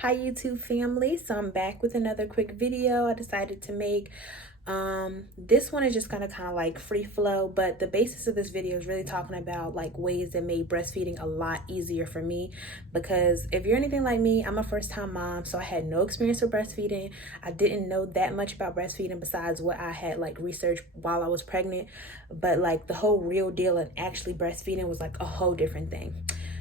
Hi YouTube family, so I'm back with another quick video I decided to make. This one is just gonna kind of like free flow, but the basis of this video is really talking about like ways that made breastfeeding a lot easier for me. Because if you're anything like me, I'm a first-time mom, so I had no experience with breastfeeding. I didn't know that much about breastfeeding besides what I had like researched while I was pregnant, but like the whole real deal and actually breastfeeding was like a whole different thing.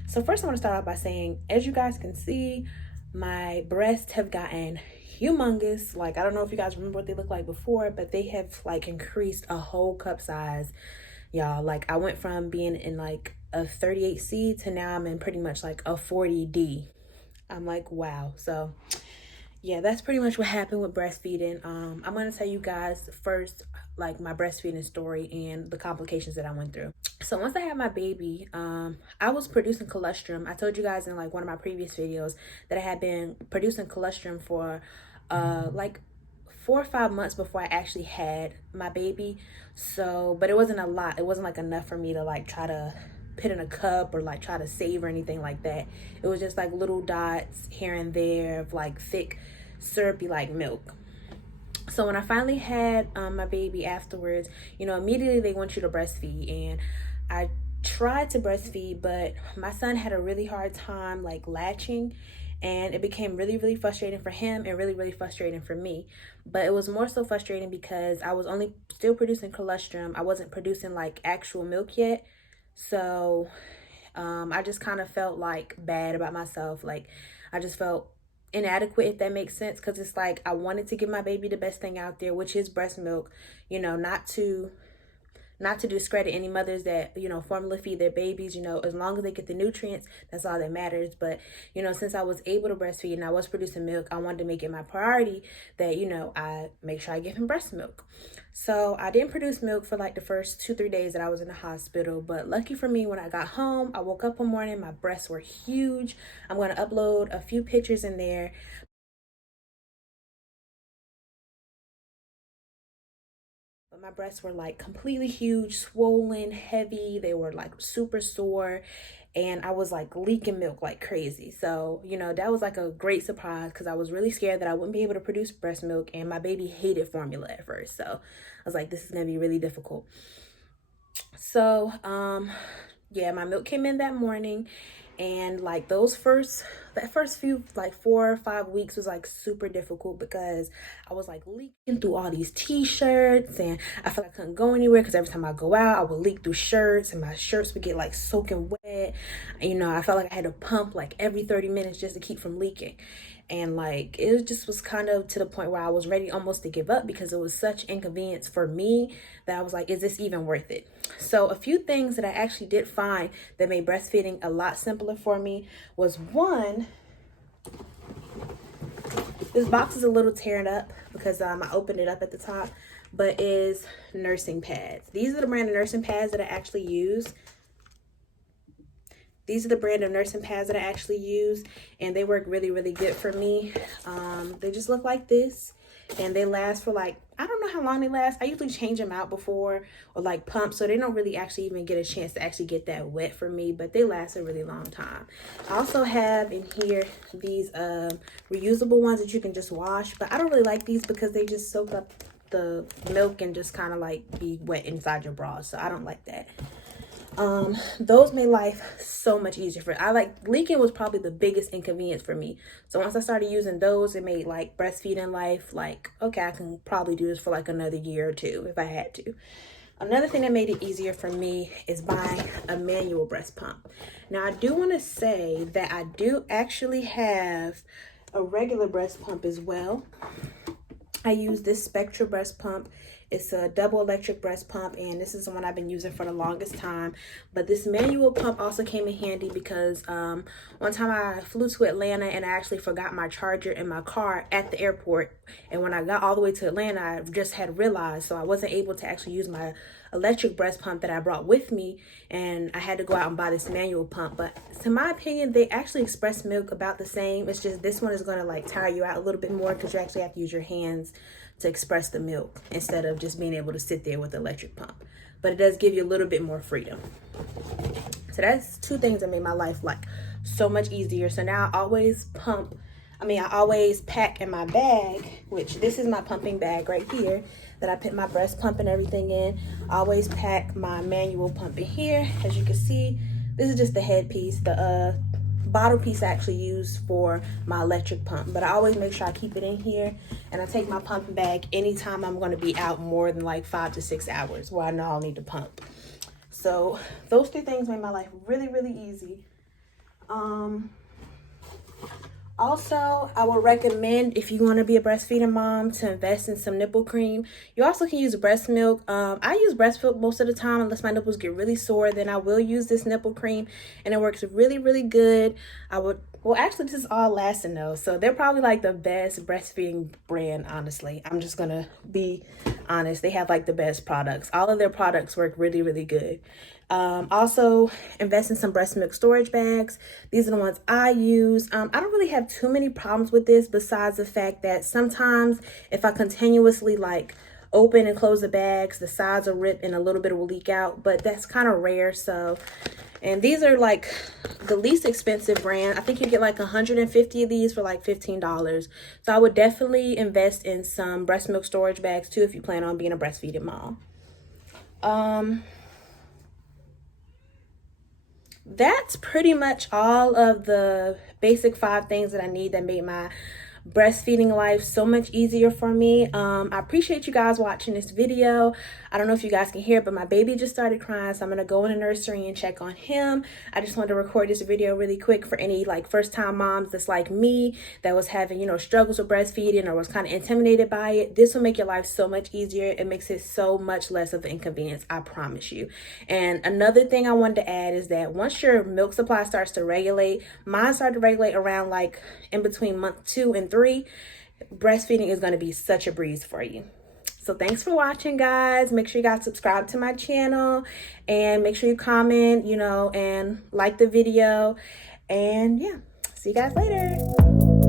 So first I want to start off by saying, as you guys can see, my breasts have gotten humongous. Like, I don't know if you guys remember what they looked like before, but they have like increased a whole cup size, y'all. Like, I went from being in like a 38C to now I'm in pretty much like a 40D. I'm like, wow. So yeah, that's pretty much what happened with breastfeeding. I'm gonna tell you guys first like my breastfeeding story and the complications that I went through. So once I had my baby, I was producing colostrum. I told you guys in like one of my previous videos that I had been producing colostrum for like 4 or 5 months before I actually had my baby. So, but it wasn't a lot. It wasn't like enough for me to like try to put in a cup or like try to save or anything like that. It was just like little dots here and there of like thick syrupy like milk. So when I finally had my baby afterwards, you know, immediately they want you to breastfeed, and I tried to breastfeed, but my son had a really hard time like latching, and it became really frustrating for him and really frustrating for me. But it was more so frustrating because I was only still producing colostrum. I wasn't producing like actual milk yet. So I just kind of felt like bad about myself. Like, I just felt inadequate, if that makes sense, because it's like I wanted to give my baby the best thing out there, which is breast milk. You know, not to discredit any mothers that, you know, formula feed their babies. You know, as long as they get the nutrients, that's all that matters. But, you know, since I was able to breastfeed and I was producing milk, I wanted to make it my priority that, you know, I make sure I give him breast milk. So I didn't produce milk for like the first 2 or 3 days that I was in the hospital. But lucky for me, when I got home, I woke up one morning, my breasts were huge. I'm going to upload a few pictures in there. But my breasts were like completely huge, swollen, heavy. They were like super sore, and I was like leaking milk like crazy. So, you know, that was like a great surprise because I was really scared that I wouldn't be able to produce breast milk, and my baby hated formula at first. So I was like, this is gonna be really difficult. So, yeah, my milk came in that morning, and like that first few like 4 or 5 weeks was like super difficult because I was like leaking through all these t-shirts, and I felt like I couldn't go anywhere because every time I go out I would leak through shirts, and my shirts would get like soaking wet. You know, I felt like I had to pump like every 30 minutes just to keep from leaking. And like it just was kind of to the point where I was ready almost to give up because it was such inconvenience for me that I was like, is this even worth it? So a few things that I actually did find that made breastfeeding a lot simpler for me was, one, this box is a little teared up because I opened it up at the top, but is nursing pads. These are the brand of nursing pads that I actually use. These are the brand of nursing pads that I actually use, and they work really good for me. They just look like this, and they last for like, I don't know how long they last. I usually change them out before or like pump, so they don't really actually even get a chance to actually get that wet for me, but they last a really long time. I also have in here these reusable ones that you can just wash, but I don't really like these because they just soak up the milk and just kind of like be wet inside your bra, so I don't like that. Those made life so much easier for I like leaking was probably the biggest inconvenience for me. So once I started using those, it made like breastfeeding life like, okay, I can probably do this for like another year or two if I had to. Another thing that made it easier for me is buying a manual breast pump. Now I do want to say that I do actually have a regular breast pump as well. I use this Spectra breast pump. It's a double electric breast pump, and this is the one I've been using for the longest time. But this manual pump also came in handy because one time I flew to Atlanta and I actually forgot my charger in my car at the airport. And when I got all the way to Atlanta, I just had realized, so I wasn't able to actually use my electric breast pump that I brought with me, and I had to go out and buy this manual pump. But to my opinion, they actually express milk about the same. It's just this one is going to like tire you out a little bit more because you actually have to use your hands to express the milk instead of just being able to sit there with the electric pump. But it does give you a little bit more freedom. So that's two things that made my life like so much easier. So now I always pump I always pack in my bag, which this is my pumping bag right here that I put my breast pump and everything in. I always pack my manual pump in here. As you can see, this is just the headpiece. The bottle piece I actually use for my electric pump, but I always make sure I keep it in here, and I take my pumping bag anytime I'm going to be out more than like 5 to 6 hours where I know I'll need to pump. So those 3 things made my life really, really easy. Also, I would recommend, if you want to be a breastfeeding mom, to invest in some nipple cream. You also can use breast milk. I use breast milk most of the time unless my nipples get really sore. Then I will use this nipple cream, and it works really, really good. Well, actually, this is all Lansinoh, so they're probably like the best breastfeeding brand, honestly. I'm just gonna be honest. They have like the best products. All of their products work really, really good. Also, invest in some breast milk storage bags. These are the ones I use. I don't really have too many problems with this, besides the fact that sometimes if I continuously like open and close the bags, the sides will rip and a little bit will leak out, but that's kind of rare. So, and these are like the least expensive brand. I think you get like 150 of these for like $15. So I would definitely invest in some breast milk storage bags too if you plan on being a breastfeeding mom. That's pretty much all of the basic 5 things that I need that made my breastfeeding life so much easier for me. I appreciate you guys watching this video. I don't know if you guys can hear it, but my baby just started crying, so I'm gonna go in the nursery and check on him. I just wanted to record this video really quick for any like first-time moms that's like me, that was having, you know, struggles with breastfeeding or was kind of intimidated by it. This will make your life so much easier. It makes it so much less of an inconvenience, I promise you. And another thing I wanted to add is that once your milk supply starts to regulate, mine started to regulate around like in between month 2 and 3, breastfeeding is going to be such a breeze for you. So thanks for watching, guys. Make sure you guys subscribe to my channel, and make sure you comment, you know, and like the video. And yeah, see you guys later.